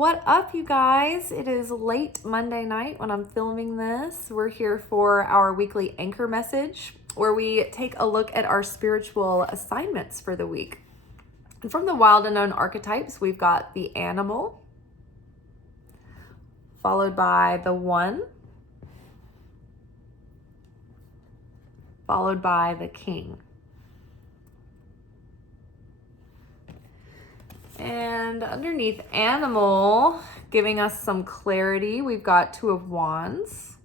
What up, you guys? It is late Monday night when I'm filming this. We're here for our weekly anchor message where we take a look at our spiritual assignments for the week. And from the wild unknown archetypes, we've got the animal, followed by the one, followed by the king. And underneath animal, giving us some clarity, we've got Two of Wands.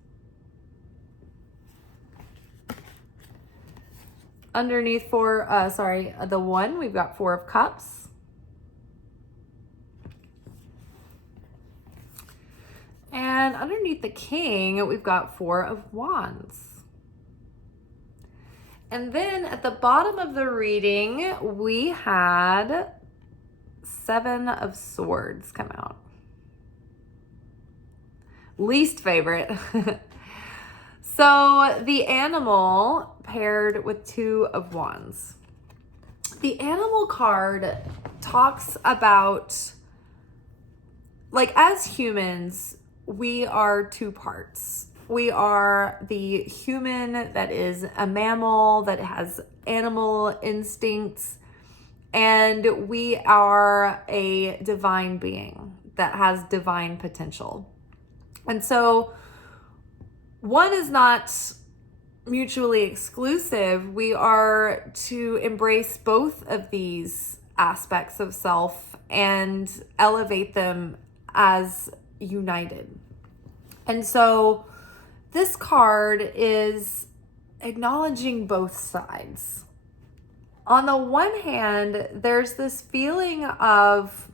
Underneath the one, we've got Four of Cups. And underneath the king, we've got Four of Wands. And then at the bottom of the reading, we had Seven of Swords come out. Least favorite. So the animal paired with Two of Wands. The animal card talks about, like, as humans, we are two parts. We are the human that is a mammal, that has animal instincts, and we are a divine being that has divine potential. And so one is not mutually exclusive. We are to embrace both of these aspects of self and elevate them as united. And so this card is acknowledging both sides. On the one hand, there's this feeling of,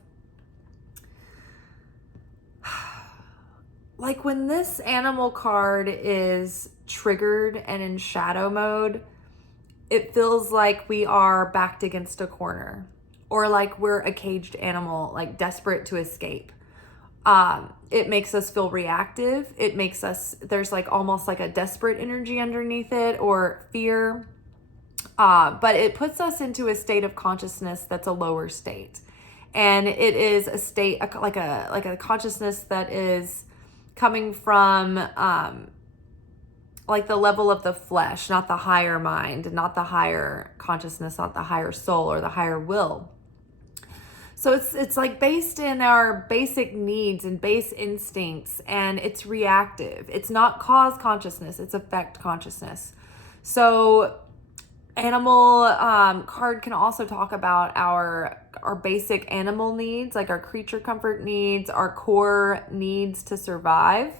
like, when this animal card is triggered and in shadow mode, it feels like we are backed against a corner, or like we're a caged animal, like desperate to escape. It makes us feel reactive. It makes us, there's like almost like a desperate energy underneath it, or fear. But it puts us into a state of consciousness that's a lower state. And it is a state, like a consciousness that is coming from like the level of the flesh, not the higher mind, not the higher consciousness, not the higher soul or the higher will. So it's like based in our basic needs and base instincts, and it's reactive. It's not cause consciousness, it's effect consciousness. So animal card can also talk about our basic animal needs, like our creature comfort needs, our core needs to survive.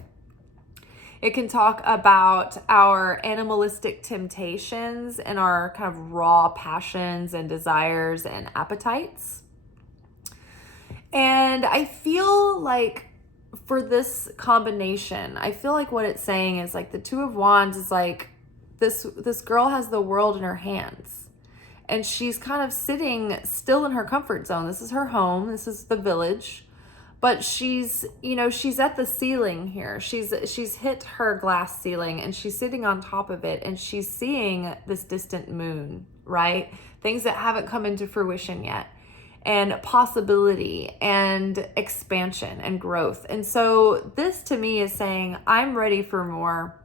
It can talk about our animalistic temptations and our kind of raw passions and desires and appetites. And I feel like for this combination, I feel like what it's saying is like the Two of Wands is like, this girl has the world in her hands, and she's kind of sitting still in her comfort zone. This is her home. This is the village, but she's at the ceiling here. She's hit her glass ceiling, and she's sitting on top of it, and she's seeing this distant moon, right? Things that haven't come into fruition yet, and possibility and expansion and growth. And so this to me is saying, I'm ready for more.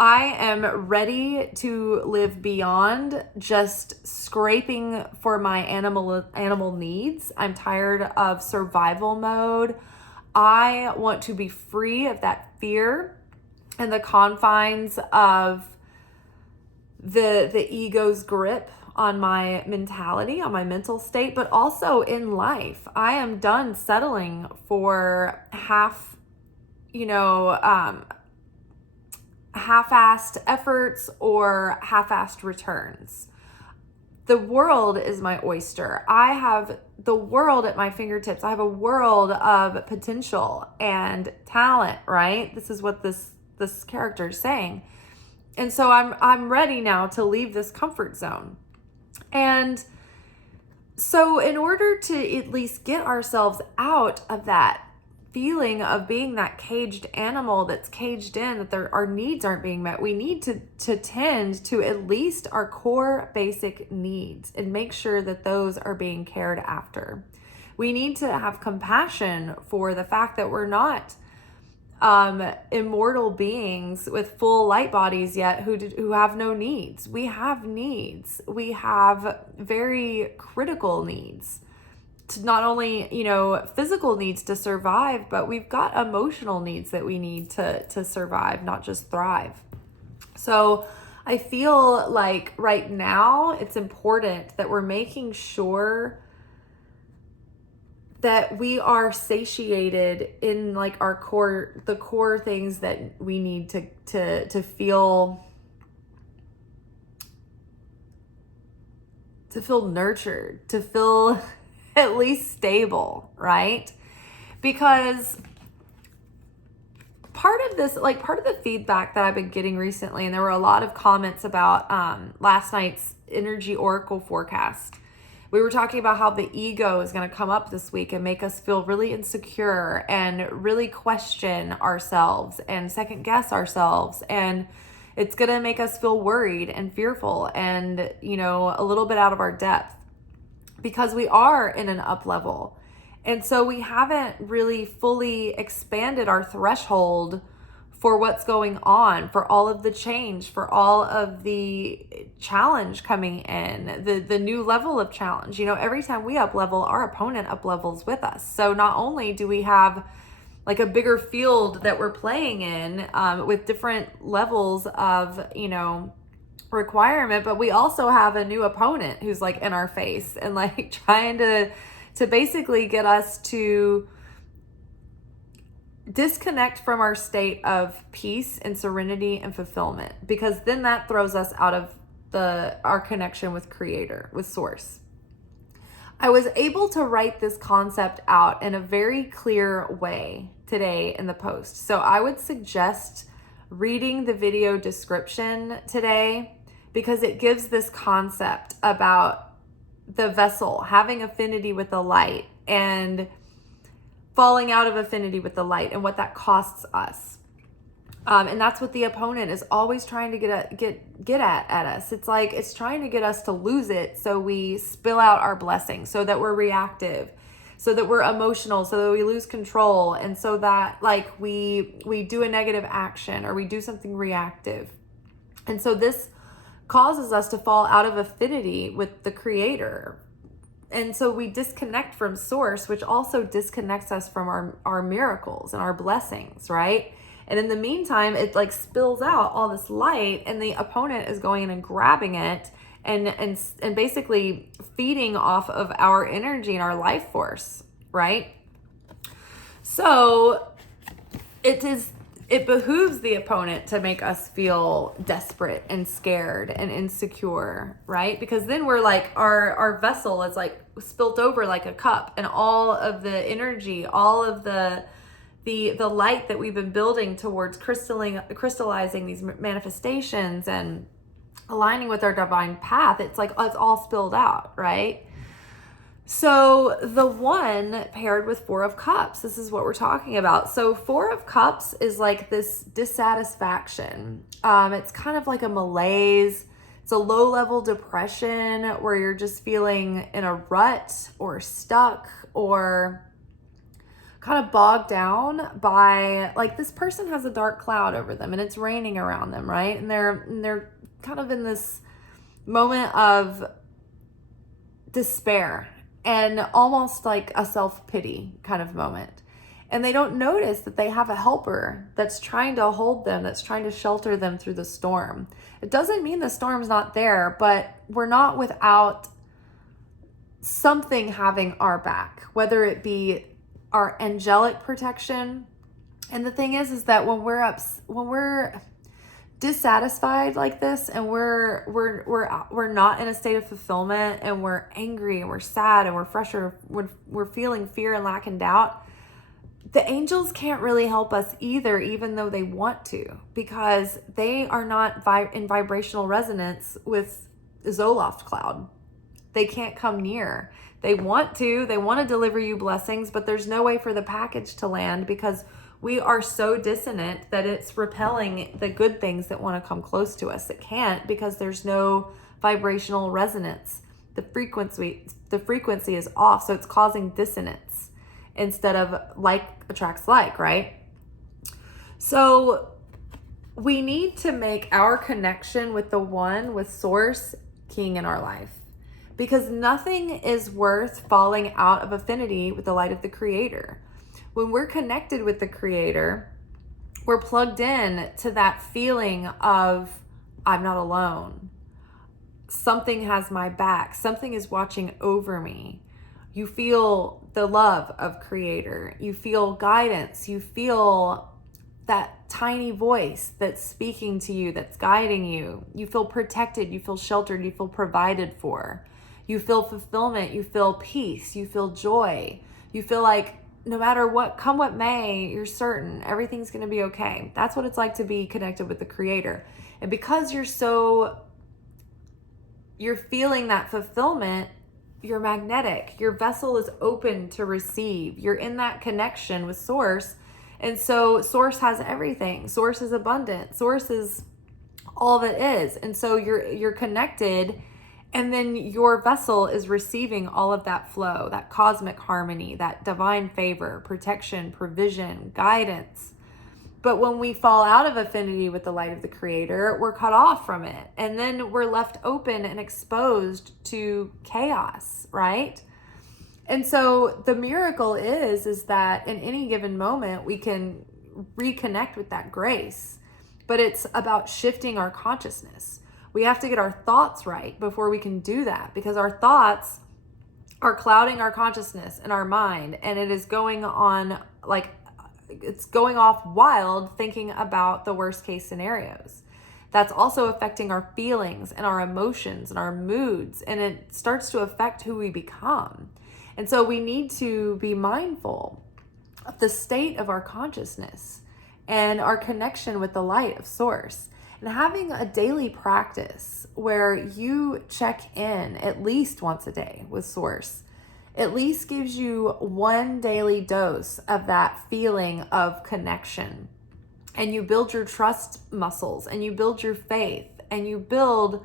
I am ready to live beyond just scraping for my animal needs. I'm tired of survival mode. I want to be free of that fear and the confines of the ego's grip on my mentality, on my mental state, but also in life. I am done settling for half-assed efforts or half-assed returns. The world is my oyster. I have the world at my fingertips. I have a world of potential and talent, right? This is what this character is saying. And so I'm ready now to leave this comfort zone. And so in order to at least get ourselves out of that feeling of being that caged animal that's caged in, that our needs aren't being met, we need to tend to at least our core basic needs and make sure that those are being cared after. We need to have compassion for the fact that we're not immortal beings with full light bodies yet who have no needs. We have needs. We have very critical needs. To not only, physical needs to survive, but we've got emotional needs that we need to survive, not just thrive. So I feel like right now it's important that we're making sure that we are satiated in like the core things that we need to feel nurtured, to feel at least stable, right? Because part of the feedback that I've been getting recently, and there were a lot of comments about last night's energy oracle forecast. We were talking about how the ego is going to come up this week and make us feel really insecure and really question ourselves and second guess ourselves. And it's going to make us feel worried and fearful and, a little bit out of our depth, because we are in an up level. And so we haven't really fully expanded our threshold for what's going on, for all of the change, for all of the challenge coming in, the new level of challenge. Every time we up level, our opponent up levels with us. So not only do we have like a bigger field that we're playing in with different levels of, requirement, but we also have a new opponent who's like in our face and like trying to basically get us to disconnect from our state of peace and serenity and fulfillment, because then that throws us out of our connection with Creator, with Source. I was able to write this concept out in a very clear way today in the post. So I would suggest reading the video description today, because it gives this concept about the vessel having affinity with the light and falling out of affinity with the light and what that costs us. And that's what the opponent is always trying to get at us. It's like it's trying to get us to lose it, so we spill out our blessings, so that we're reactive, so that we're emotional, so that we lose control, and so that like we do a negative action or we do something reactive. And so this causes us to fall out of affinity with the Creator. And so we disconnect from Source, which also disconnects us from our miracles and our blessings, right? And in the meantime, it like spills out all this light, and the opponent is going in and grabbing it and basically feeding off of our energy and our life force, right? So it behooves the opponent to make us feel desperate and scared and insecure, right? Because then we're like, our vessel is like spilt over like a cup, and all of the energy, all of the light that we've been building towards crystallizing these manifestations and aligning with our divine path, it's all spilled out, right? So the one paired with Four of Cups, this is what we're talking about. So Four of Cups is like this dissatisfaction. It's kind of like a malaise. It's a low-level depression where you're just feeling in a rut or stuck or kind of bogged down by, like, this person has a dark cloud over them and it's raining around them, right? And they're kind of in this moment of despair and almost like a self-pity kind of moment. And they don't notice that they have a helper that's trying to hold them, that's trying to shelter them through the storm. It doesn't mean the storm's not there, but we're not without something having our back, whether it be our angelic protection. And the thing is that when we're dissatisfied like this, and we're not in a state of fulfillment, and we're angry and we're sad and we're frustrated, we're feeling fear and lack and doubt, the angels can't really help us either, even though they want to, because they are not in vibrational resonance with Zoloft cloud. They can't come near. They want to deliver you blessings, but there's no way for the package to land, because we are so dissonant that it's repelling the good things that want to come close to us. It can't, because there's no vibrational resonance. The The frequency is off, so it's causing dissonance instead of like attracts like, right? So we need to make our connection with the one, with source, king in our life. Because nothing is worth falling out of affinity with the light of the creator. When we're connected with the creator, we're plugged in to that feeling of, I'm not alone. Something has my back. Something is watching over me. You feel the love of creator. You feel guidance. You feel that tiny voice that's speaking to you, that's guiding you. You feel protected. You feel sheltered. You feel provided for. You feel fulfillment. You feel peace. You feel joy. You feel like no matter what, come what may, you're certain everything's going to be okay. That's what it's like to be connected with the creator. And because you're feeling that fulfillment, you're magnetic. Your vessel is open to receive. You're in that connection with source. And so source has everything. Source is abundant. Source is all that is. And so you're connected, and then your vessel is receiving all of that flow, that cosmic harmony, that divine favor, protection, provision, guidance. But when we fall out of affinity with the light of the creator, we're cut off from it. And then we're left open and exposed to chaos, right? And so the miracle is that in any given moment, we can reconnect with that grace. But it's about shifting our consciousness. We have to get our thoughts right before we can do that, because our thoughts are clouding our consciousness and our mind, and it is going on like it's going off wild, thinking about the worst case scenarios. That's also affecting our feelings and our emotions and our moods, and it starts to affect who we become. And so we need to be mindful of the state of our consciousness and our connection with the light of source. And having a daily practice where you check in at least once a day with source at least gives you one daily dose of that feeling of connection. And you build your trust muscles, and you build your faith, and you build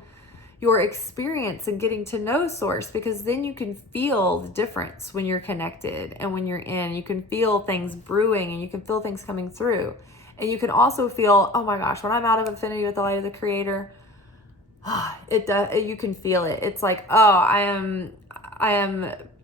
your experience in getting to know source, because then you can feel the difference when you're connected and when you're in. You can feel things brewing, and you can feel things coming through. And you can also feel, oh my gosh, when I'm out of affinity with the light of the creator, you can feel it. It's like, oh,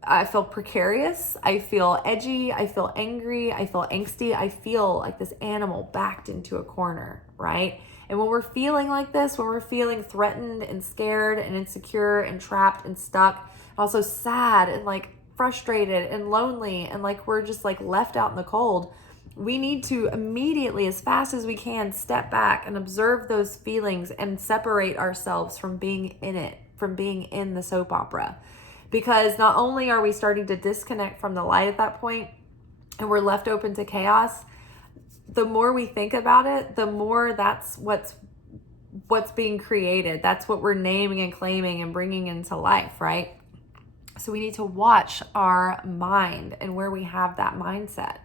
I feel precarious. I feel edgy. I feel angry. I feel angsty. I feel like this animal backed into a corner, right? And when we're feeling like this, when we're feeling threatened and scared and insecure and trapped and stuck, also sad and like frustrated and lonely, and like we're just like left out in the cold, we need to immediately, as fast as we can, step back and observe those feelings and separate ourselves from being in it, from being in the soap opera. Because not only are we starting to disconnect from the light at that point, and we're left open to chaos, the more we think about it, the more that's what's being created. That's what we're naming and claiming and bringing into life, right? So we need to watch our mind and where we have that mindset,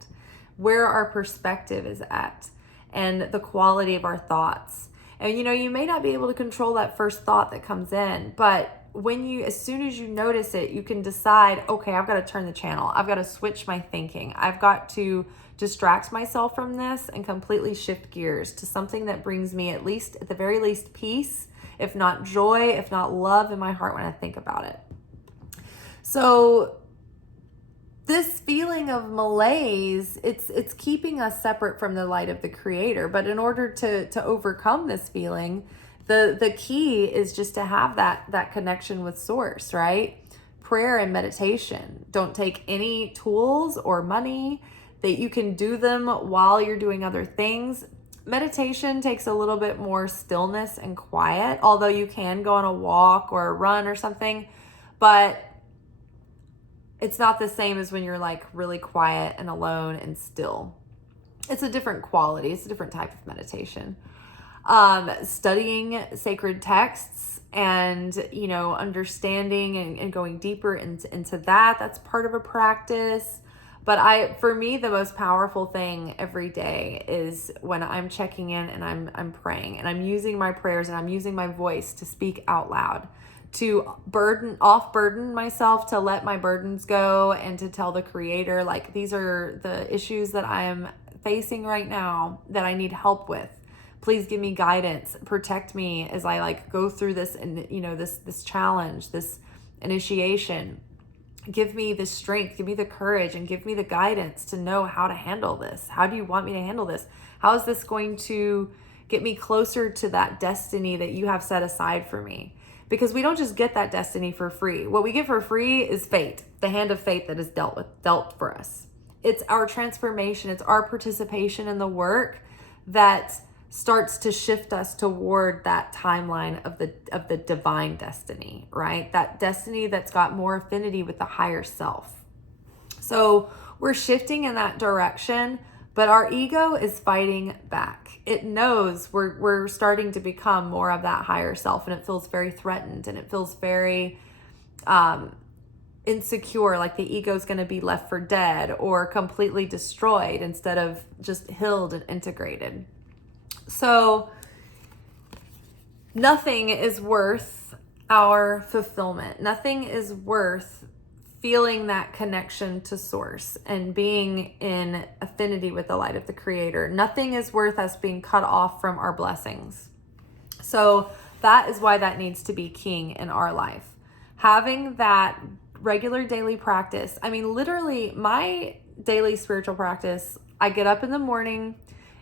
where our perspective is at, and the quality of our thoughts. And you may not be able to control that first thought that comes in, but as soon as you notice it, you can decide, okay, I've got to turn the channel. I've got to switch my thinking. I've got to distract myself from this and completely shift gears to something that brings me at the very least, peace, if not joy, if not love in my heart when I think about it. So this feeling of malaise, it's keeping us separate from the light of the creator. But in order to overcome this feeling, the key is just to have that connection with source, right? Prayer and meditation. Don't take any tools or money. That you can do them while you're doing other things. Meditation takes a little bit more stillness and quiet, although you can go on a walk or a run or something, but it's not the same as when you're like really quiet and alone and still. It's a different quality. It's a different type of meditation. Studying sacred texts and, understanding and going deeper into that's part of a practice. But for me, the most powerful thing every day is when I'm checking in and I'm praying, and I'm using my prayers and I'm using my voice to speak out loud to burden myself, to let my burdens go, and to tell the Creator, like, these are the issues that I am facing right now that I need help with. Please give me guidance, protect me as I like go through this, and this challenge, this initiation. Give me the strength, give me the courage, and give me the guidance to know how to handle this. How do you want me to handle this? How is this going to get me closer to that destiny that you have set aside for me? Because we don't just get that destiny for free. What we get for free is fate, the hand of fate that is dealt for us. It's our transformation, it's our participation in the work that starts to shift us toward that timeline of the divine destiny, right? That destiny that's got more affinity with the higher self. So we're shifting in that direction, but our ego is fighting back. It knows we're starting to become more of that higher self, and it feels very threatened, and it feels very insecure, like the ego is going to be left for dead or completely destroyed instead of just healed and integrated. So nothing is worth our fulfillment. Nothing is worth feeling that connection to source and being in affinity with the light of the Creator. Nothing is worth us being cut off from our blessings. So that is why that needs to be king in our life. Having that regular daily practice. I mean, literally my daily spiritual practice, I get up in the morning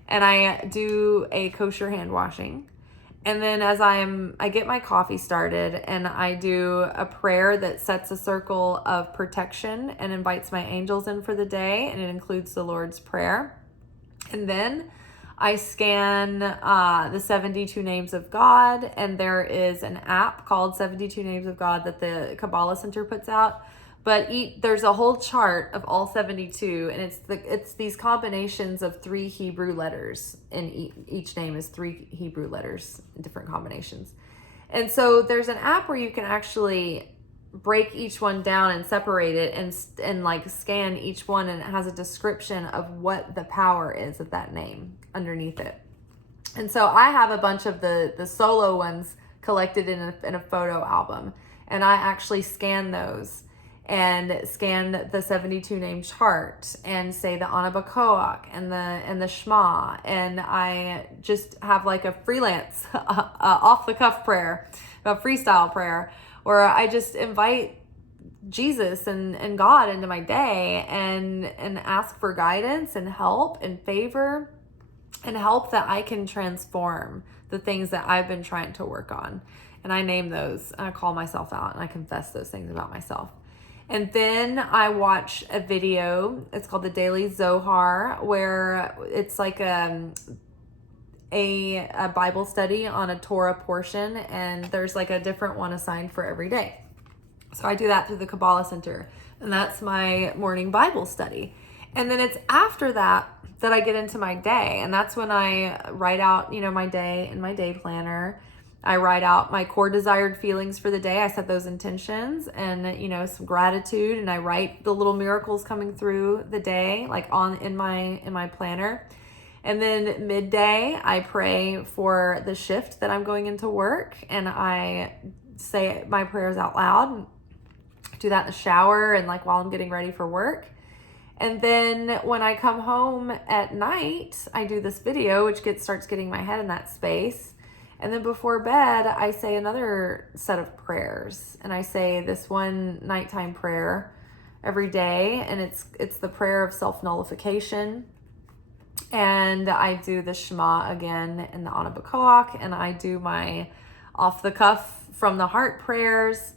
and I do a kosher hand washing. And then as I get my coffee started, and I do a prayer that sets a circle of protection and invites my angels in for the day, and it includes the Lord's Prayer. And then I scan the 72 names of God, and there is an app called 72 Names of God that the Kabbalah Center puts out. But there's a whole chart of all 72, and it's these combinations of 3 Hebrew letters, and each name is 3 Hebrew letters in different combinations. And so there's an app where you can actually break each one down and separate it and like scan each one, and it has a description of what the power is of that name underneath it. And so I have a bunch of the solo ones collected in a photo album, and I actually scan those and scan the 72 name chart and say the Anabakoak and the Shema, and I just have like a freelance off the cuff prayer, a freestyle prayer, where I just invite Jesus and God into my day and ask for guidance and help and favor and help that I can transform the things that I've been trying to work on. And I name those, and I call myself out, and I confess those things about myself. And then I watch a video, it's called the Daily Zohar, where it's like a Bible study on a Torah portion, and there's like a different one assigned for every day. So I do that through the Kabbalah Center, and that's my morning Bible study. And then it's after that I get into my day, and that's when I write out, my day in my day planner. I write out my core desired feelings for the day. I set those intentions and, some gratitude, and I write the little miracles coming through the day, like in my planner. And then midday, I pray for the shift that I'm going into work, and I say my prayers out loud. Do that in the shower and like while I'm getting ready for work. And then when I come home at night, I do this video, which starts getting my head in that space. And then before bed, I say another set of prayers, and I say this one nighttime prayer every day, and it's the prayer of self-nullification. And I do the Shema again in the Anabakoak, and I do my off the cuff from the heart prayers.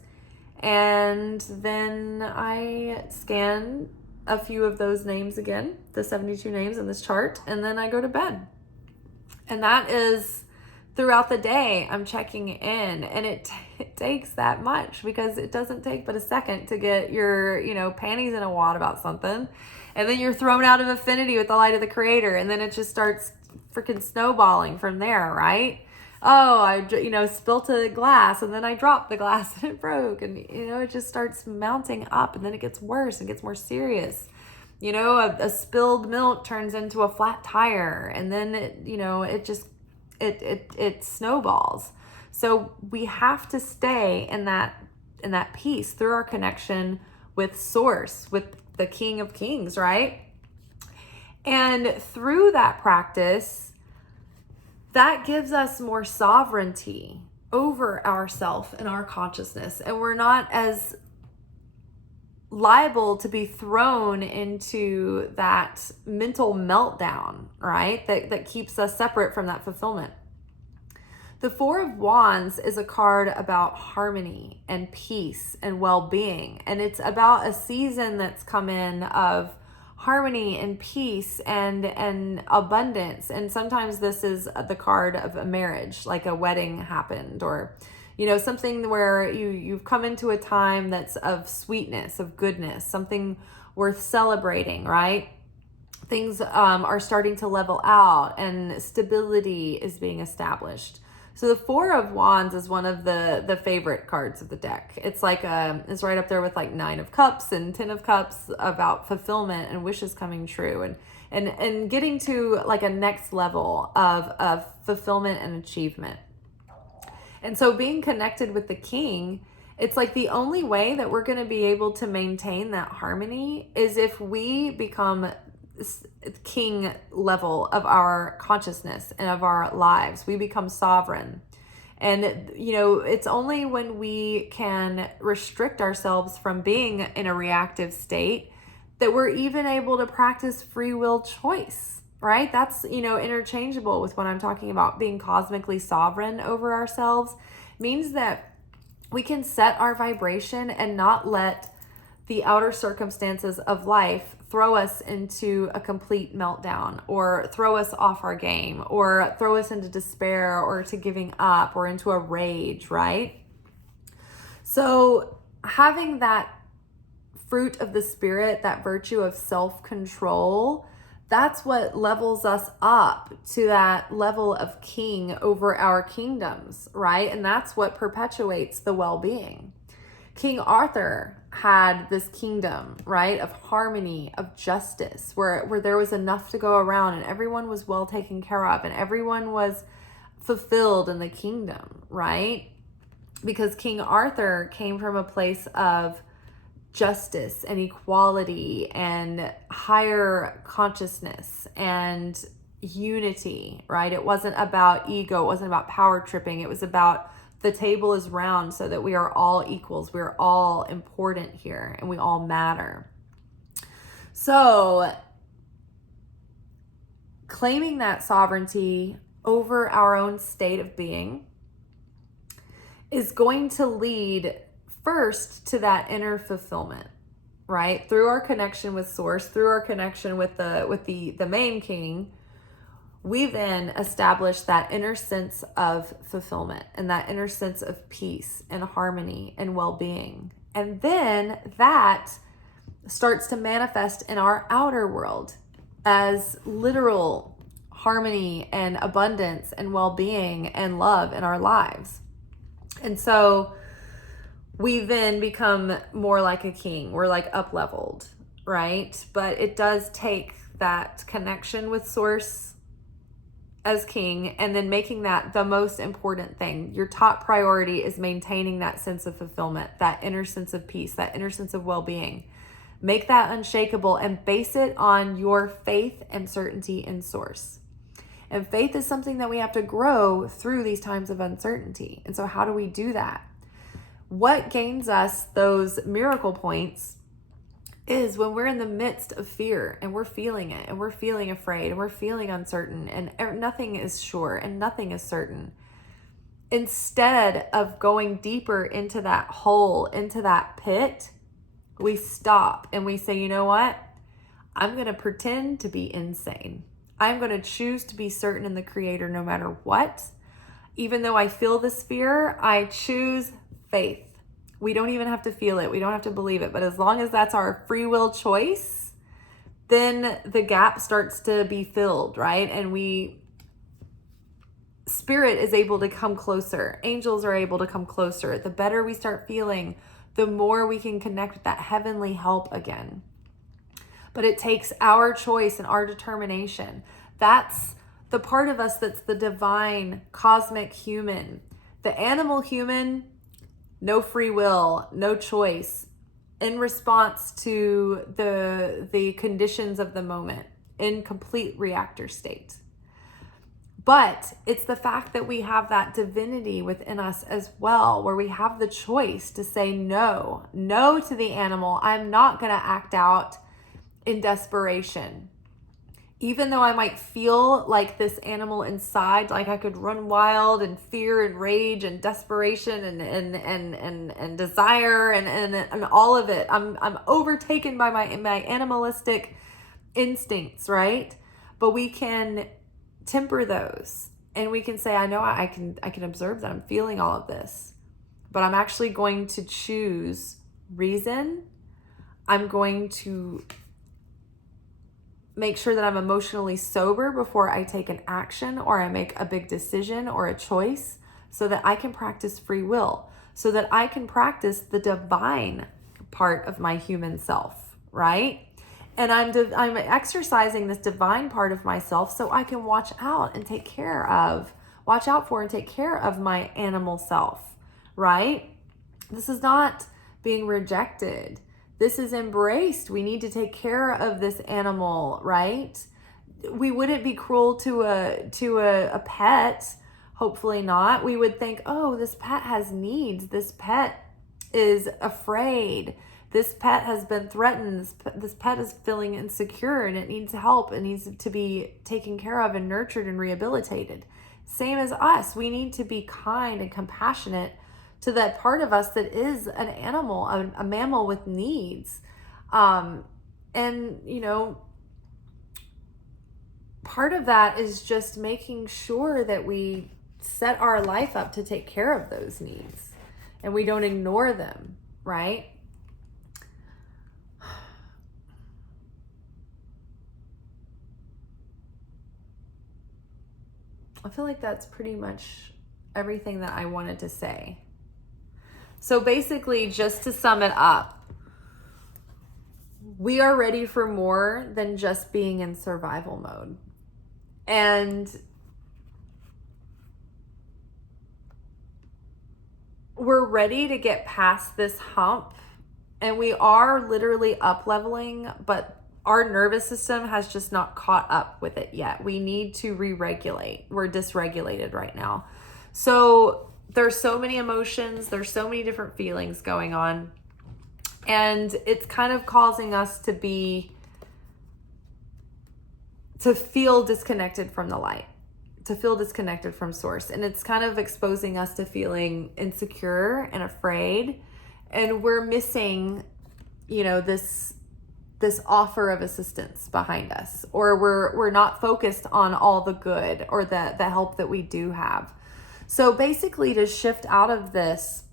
And then I scan a few of those names again, the 72 names in this chart, and then I go to bed. And that is throughout the day, I'm checking in, and it takes that much, because it doesn't take but a second to get your, panties in a wad about something, and then you're thrown out of affinity with the light of the Creator, and then it just starts freaking snowballing from there, right? Oh, I spilt a glass, and then I dropped the glass and it broke, and it just starts mounting up, and then it gets worse and gets more serious. A spilled milk turns into a flat tire, and then it snowballs. So we have to stay in that peace through our connection with Source, with the King of Kings, right? And through that practice, that gives us more sovereignty over ourself and our consciousness. And we're not as liable to be thrown into that mental meltdown, right? That keeps us separate from that fulfillment. The Four of Wands is a card about harmony and peace and well-being. And it's about a season that's come in of harmony and peace and abundance. And sometimes this is the card of a marriage, like a wedding happened, or something where you've come into a time that's of sweetness, of goodness, something worth celebrating, right? Things are starting to level out and stability is being established. So the Four of Wands is one of the favorite cards of the deck. It's like it's right up there with like Nine of Cups and Ten of Cups, about fulfillment and wishes coming true and getting to like a next level of fulfillment and achievement. And so being connected with the King, it's like the only way that we're going to be able to maintain that harmony is if we become king level of our consciousness and of our lives. We become sovereign. And, it's only when we can restrict ourselves from being in a reactive state that we're even able to practice free will choice, right? That's, interchangeable with what I'm talking about. Being cosmically sovereign over ourselves means that we can set our vibration and not let the outer circumstances of life throw us into a complete meltdown, or throw us off our game, or throw us into despair, or to giving up, or into a rage, right? So having that fruit of the Spirit, that virtue of self-control, that's what levels us up to that level of king over our kingdoms, right? And that's what perpetuates the well-being. King Arthur had this kingdom, right, of harmony, of justice, where there was enough to go around and everyone was well taken care of and everyone was fulfilled in the kingdom, right? Because King Arthur came from a place of justice and equality and higher consciousness and unity, right? It wasn't about ego. It wasn't about power tripping. It was about the table is round so that we are all equals. We're all important here and we all matter. So claiming that sovereignty over our own state of being is going to lead first to that inner fulfillment, right? Through our connection with Source, through our connection with the main king, we then establish that inner sense of fulfillment and that inner sense of peace and harmony and well-being. And then that starts to manifest in our outer world as literal harmony and abundance and well-being and love in our lives. And so we then become more like a king. We're like up-leveled, right? But it does take that connection with Source as king and then making that the most important thing. Your top priority is maintaining that sense of fulfillment, that inner sense of peace, that inner sense of well-being. Make that unshakable and base it on your faith and certainty in Source. And faith is something that we have to grow through these times of uncertainty. And so how do we do that? What gains us those miracle points is when we're in the midst of fear and we're feeling it and we're feeling afraid and we're feeling uncertain and nothing is sure and nothing is certain. Instead of going deeper into that hole, into that pit, we stop and we say, you know what? I'm going to pretend to be insane. I'm going to choose to be certain in the Creator no matter what. Even though I feel this fear, I choose faith. We don't even have to feel it. We don't have to believe it. But as long as that's our free will choice, then the gap starts to be filled, right? And Spirit is able to come closer. Angels are able to come closer. The better we start feeling, the more we can connect with that heavenly help again. But it takes our choice and our determination. That's the part of us that's the divine, cosmic human The animal human, no free will, no choice, in response to the conditions of the moment, in complete reactor state. But it's the fact that we have that divinity within us as well, where we have the choice to say no to the animal. I'm not going to act out in desperation. Even though I might feel like this animal inside, like I could run wild in fear and rage and desperation and desire and all of it. I'm overtaken by my animalistic instincts, right? But we can temper those, and we can say, I know I can observe that I'm feeling all of this, but I'm actually going to choose reason. I'm going to make sure that I'm emotionally sober before I take an action or I make a big decision or a choice, so that I can practice free will, so that I can practice the divine part of my human self, right? And I'm exercising this divine part of myself so I can watch out for and take care of my animal self, right? This is not being rejected. This is embraced. We need to take care of this animal, right? We wouldn't be cruel to a pet. Hopefully not. We would think, oh, this pet has needs. This pet is afraid. This pet has been threatened. This pet is feeling insecure and it needs help. It needs to be taken care of and nurtured and rehabilitated. Same as us. We need to be kind and compassionate to that part of us that is an animal, a mammal with needs. And, part of that is just making sure that we set our life up to take care of those needs and we don't ignore them, right? I feel like that's pretty much everything that I wanted to say. So basically, just to sum it up, we are ready for more than just being in survival mode. And we're ready to get past this hump. And we are literally up leveling, but our nervous system has just not caught up with it yet. We need to re-regulate. We're dysregulated right now. So there's so many emotions. There's so many different feelings going on. And it's kind of causing us to feel disconnected from the light, to feel disconnected from source. And it's kind of exposing us to feeling insecure and afraid. And we're missing, this offer of assistance behind us, or we're not focused on all the good or the help that we do have. So basically, to shift out of this,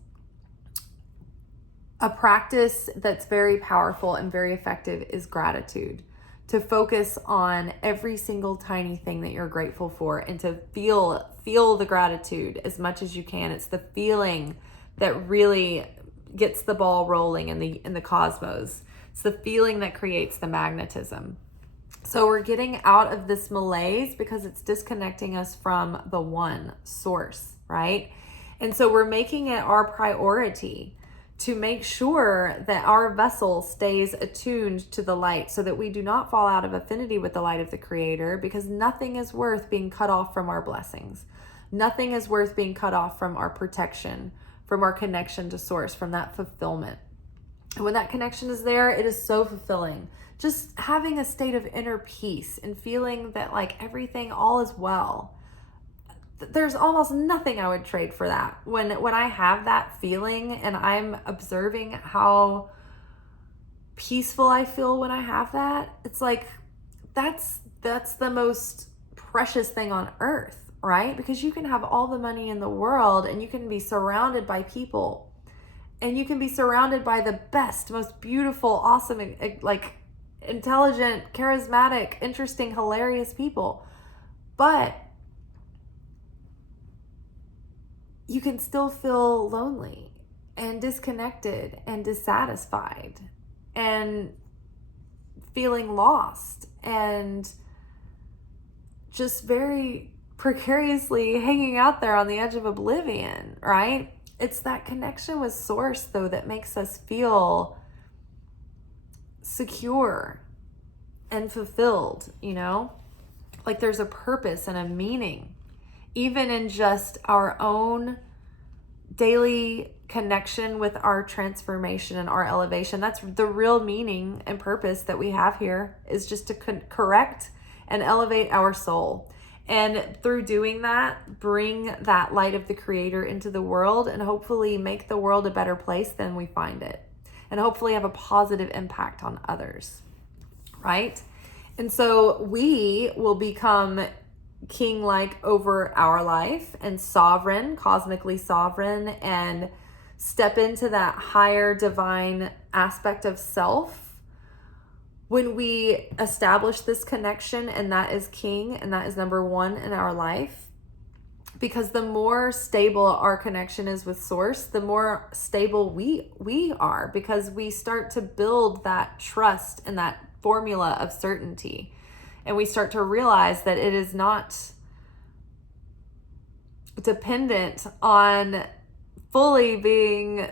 a practice that's very powerful and very effective is gratitude. To focus on every single tiny thing that you're grateful for, and to feel the gratitude as much as you can. It's the feeling that really gets the ball rolling in the cosmos. It's the feeling that creates the magnetism. So we're getting out of this malaise because it's disconnecting us from the one source, right? And so we're making it our priority to make sure that our vessel stays attuned to the light, so that we do not fall out of affinity with the light of the Creator, because nothing is worth being cut off from our blessings. Nothing is worth being cut off from our protection, from our connection to source, from that fulfillment. And when that connection is there, it is so fulfilling. Just having a state of inner peace and feeling that like everything, all is well. There's almost nothing I would trade for that. When I have that feeling and I'm observing how peaceful I feel when I have that, it's like that's the most precious thing on earth, right? Because you can have all the money in the world and you can be surrounded by people, and you can be surrounded by the best, most beautiful, awesome, like intelligent, charismatic, interesting, hilarious people. But you can still feel lonely and disconnected and dissatisfied and feeling lost and just very precariously hanging out there on the edge of oblivion, right? It's that connection with source, though, that makes us feel secure and fulfilled, like there's a purpose and a meaning, even in just our own daily connection with our transformation and our elevation. That's the real meaning and purpose that we have here, is just to correct and elevate our soul. And through doing that, bring that light of the Creator into the world and hopefully make the world a better place than we find it. And hopefully have a positive impact on others, right? And so we will become king-like over our life and sovereign, cosmically sovereign, and step into that higher divine aspect of self when we establish this connection, and that is king, and that is number one in our life. Because the more stable our connection is with source, the more stable we are, because we start to build that trust and that formula of certainty. And we start to realize that it is not dependent on fully being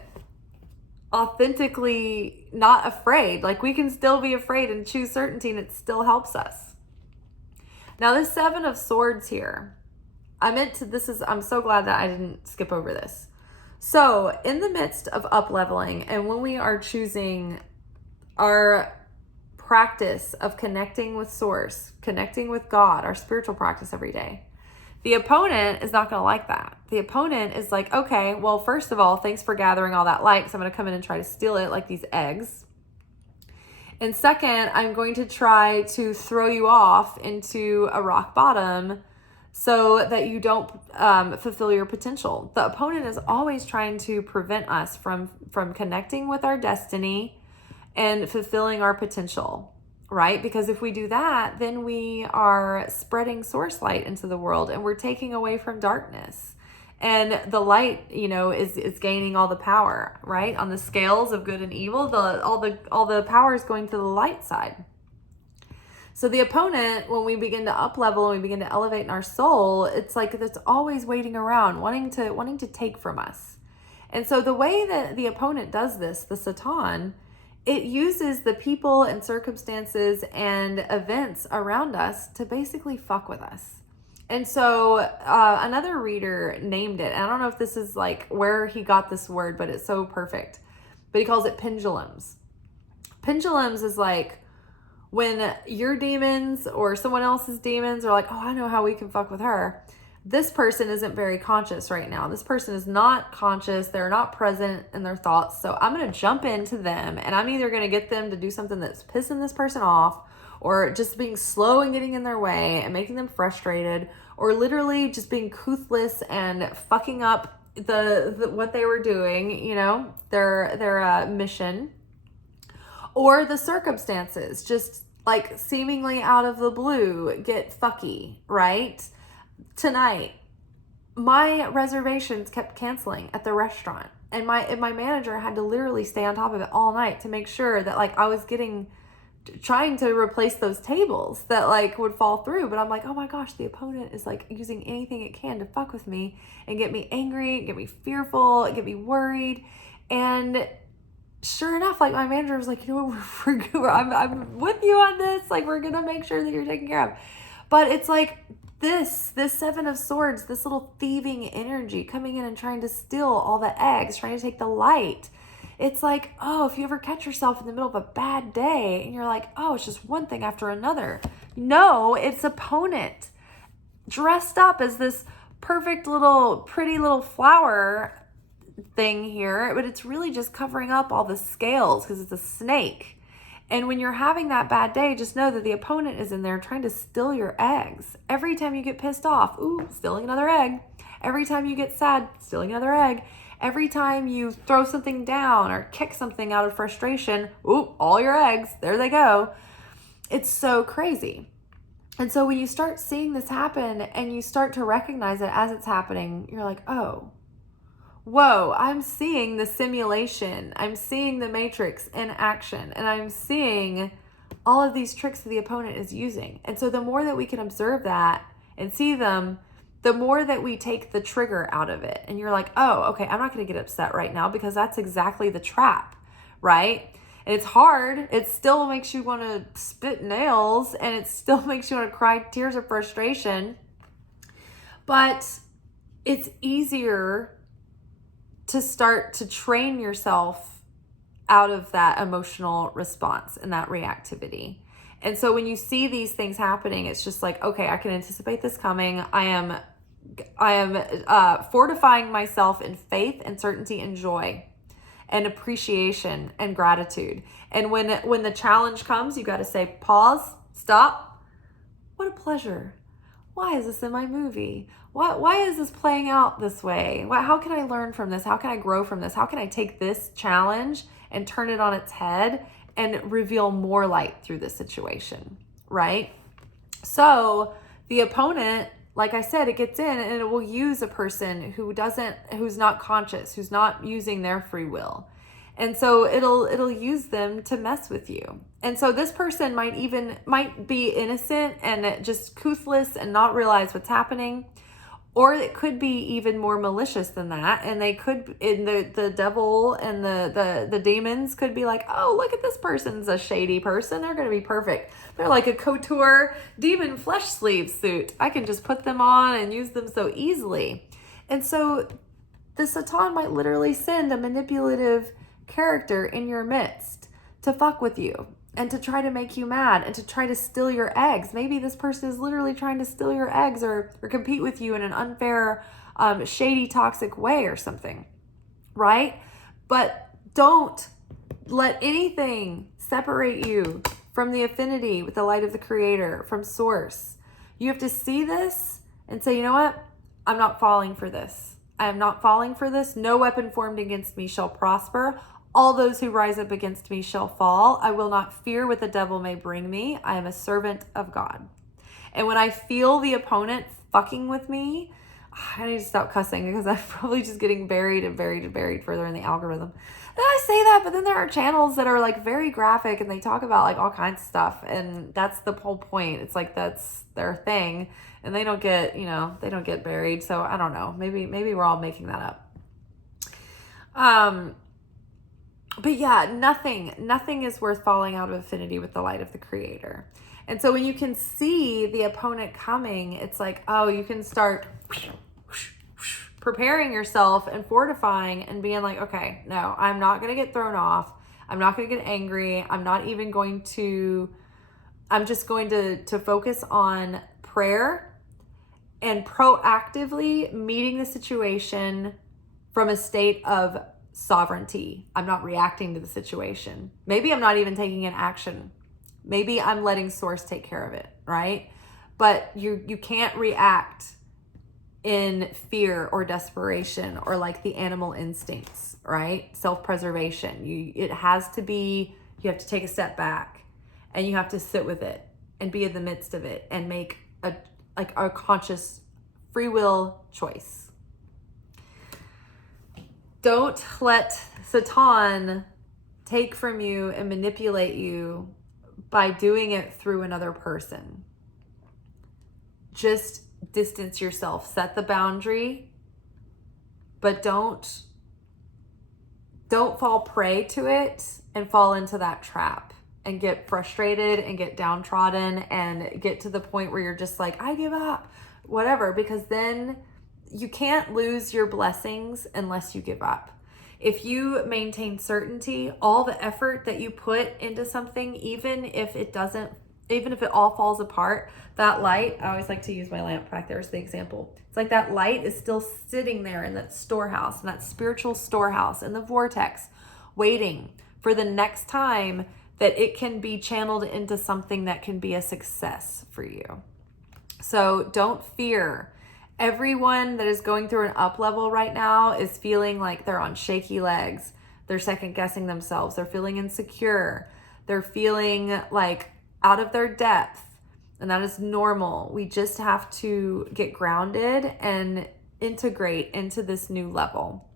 authentically not afraid. Like, we can still be afraid and choose certainty, and it still helps us. Now, this 7 of Swords here, I'm so glad that I didn't skip over this. So in the midst of up leveling, and when we are choosing our practice of connecting with source, connecting with God, our spiritual practice every day, the opponent is not going to like that. The opponent is like, okay, well, first of all, thanks for gathering all that light, because I'm going to come in and try to steal it like these eggs. And second, I'm going to try to throw you off into a rock bottom so that you don't fulfill your potential. The opponent is always trying to prevent us from connecting with our destiny and fulfilling our potential, right? Because if we do that, then we are spreading source light into the world, and we're taking away from darkness. And the light, is gaining all the power, right? On the scales of good and evil, all the power is going to the light side. So the opponent, when we begin to up level and we begin to elevate in our soul, it's like it's always waiting around, wanting to take from us. And so the way that the opponent does this, the Satan, it uses the people and circumstances and events around us to basically fuck with us. And so another reader named it, and I don't know if this is like where he got this word, but it's so perfect. But he calls it pendulums. Pendulums is like when your demons or someone else's demons are like, oh, I know how we can fuck with her. This person isn't very conscious right now. This person is not conscious. They're not present in their thoughts. So I'm going to jump into them, and I'm either going to get them to do something that's pissing this person off, or just being slow and getting in their way and making them frustrated, or literally just being toothless and fucking up the what they were doing, their mission. Or the circumstances, just like seemingly out of the blue, get fucky, right? Tonight, my reservations kept canceling at the restaurant, and my manager had to literally stay on top of it all night to make sure that I was trying to replace those tables that would fall through. But I'm like, oh my gosh, the opponent is using anything it can to fuck with me and get me angry, get me fearful, get me worried. And sure enough, my manager was like, I'm with you on this. We're going to make sure that you're taken care of. But it's this 7 of Swords, this little thieving energy coming in and trying to steal all the eggs, trying to take the light. It's if you ever catch yourself in the middle of a bad day and you're oh, it's just one thing after another. No, it's opponent dressed up as this perfect pretty little flower thing here, but it's really just covering up all the scales because it's a snake. And when you're having that bad day, just know that the opponent is in there trying to steal your eggs. Every time you get pissed off, ooh, stealing another egg. Every time you get sad, stealing another egg. Every time you throw something down or kick something out of frustration, ooh, all your eggs, there they go. It's so crazy. And so when you start seeing this happen and you start to recognize it as it's happening, you're like, oh, whoa, I'm seeing the simulation. I'm seeing the matrix in action, and I'm seeing all of these tricks that the opponent is using. And so the more that we can observe that and see them, the more that we take the trigger out of it. And you're like, oh, okay, I'm not going to get upset right now because that's exactly the trap, right? And it's hard. It still makes you want to spit nails, and it still makes you want to cry tears of frustration. But it's easier to start to train yourself out of that emotional response and that reactivity. And so when you see these things happening, it's just like, okay, I can anticipate this coming. I am fortifying myself in faith and certainty and joy and appreciation and gratitude. And when the challenge comes, you got to say, pause, stop. What a pleasure. Why is this in my movie? Why is this playing out this way? How can I learn from this? How can I grow from this? How can I take this challenge and turn it on its head and reveal more light through this situation, right? So the opponent, like I said, it gets in and it will use a person who's not conscious, who's not using their free will. And so it'll use them to mess with you. And so this person might be innocent and just toothless and not realize what's happening. Or it could be even more malicious than that. And they could, the devil and the demons could be like, oh, look at this person's a shady person. They're going to be perfect. They're like a couture demon flesh sleeve suit. I can just put them on and use them so easily. And so the Satan might literally send a manipulative character in your midst to fuck with you and to try to make you mad and to try to steal your eggs. Maybe this person is literally trying to steal your eggs or compete with you in an unfair, shady, toxic way or something, right? But don't let anything separate you from the affinity with the light of the Creator, from Source. You have to see this and say, you know what? I'm not falling for this. I am not falling for this. No weapon formed against me shall prosper. All those who rise up against me shall fall. I will not fear what the devil may bring me. I am a servant of God. And when I feel the opponent fucking with me, I need to stop cussing because I'm probably just getting buried further in the algorithm. Then I say that, but then there are channels that are like very graphic and they talk about like all kinds of stuff. And that's the whole point. It's like that's their thing. And they don't get, they don't get buried. So I don't know. Maybe we're all making that up. But yeah, nothing is worth falling out of affinity with the light of the Creator. And so when you can see the opponent coming, it's like, oh, you can start preparing yourself and fortifying and being like, okay, no, I'm not going to get thrown off. I'm not going to get angry. I'm just going to focus on prayer and proactively meeting the situation from a state of sovereignty. I'm not reacting to the situation. Maybe I'm not even taking an action. Maybe I'm letting Source take care of it, right? But you can't react in fear or desperation or like the animal instincts, right? Self-preservation. You have to take a step back and you have to sit with it and be in the midst of it and make a conscious free will choice. Don't let Satan take from you and manipulate you by doing it through another person. Just distance yourself, set the boundary, but don't fall prey to it and fall into that trap and get frustrated and get downtrodden and get to the point where you're just like, I give up, whatever, because then you can't lose your blessings unless you give up. If you maintain certainty, all the effort that you put into something, even if it all falls apart, that light, I always like to use my lamp back there as the example. It's like that light is still sitting there in that storehouse, in that spiritual storehouse, in the vortex, waiting for the next time that it can be channeled into something that can be a success for you. So don't fear. Everyone that is going through an up level right now is feeling like they're on shaky legs. They're second guessing themselves. They're feeling insecure. They're feeling like out of their depth. And that is normal. We just have to get grounded and integrate into this new level.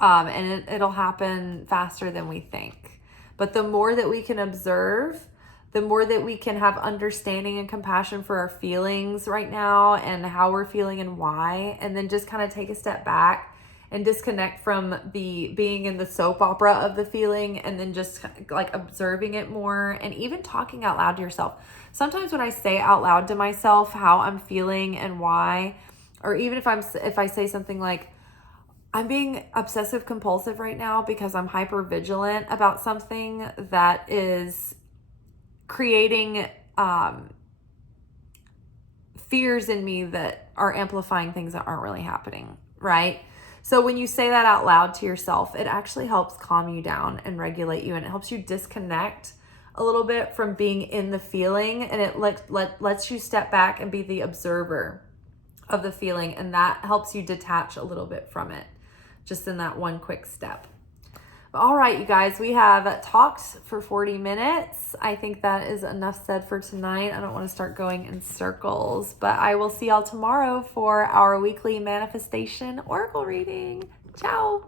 And it'll happen faster than we think. But the more that we can observe, the more that we can have understanding and compassion for our feelings right now and how we're feeling and why, and then just kind of take a step back and disconnect from the being in the soap opera of the feeling, and then just like observing it more, and even talking out loud to yourself. Sometimes when I say out loud to myself how I'm feeling and why, or even if I say something like, I'm being obsessive compulsive right now because I'm hyper vigilant about something that is creating fears in me that are amplifying things that aren't really happening, right? So when you say that out loud to yourself, it actually helps calm you down and regulate you, and it helps you disconnect a little bit from being in the feeling, and it lets you step back and be the observer of the feeling, and that helps you detach a little bit from it, just in that one quick step. All right, you guys, we have talked for 40 minutes. I think that is enough said for tonight. I don't want to start going in circles, but I will see y'all tomorrow for our weekly manifestation oracle reading. Ciao.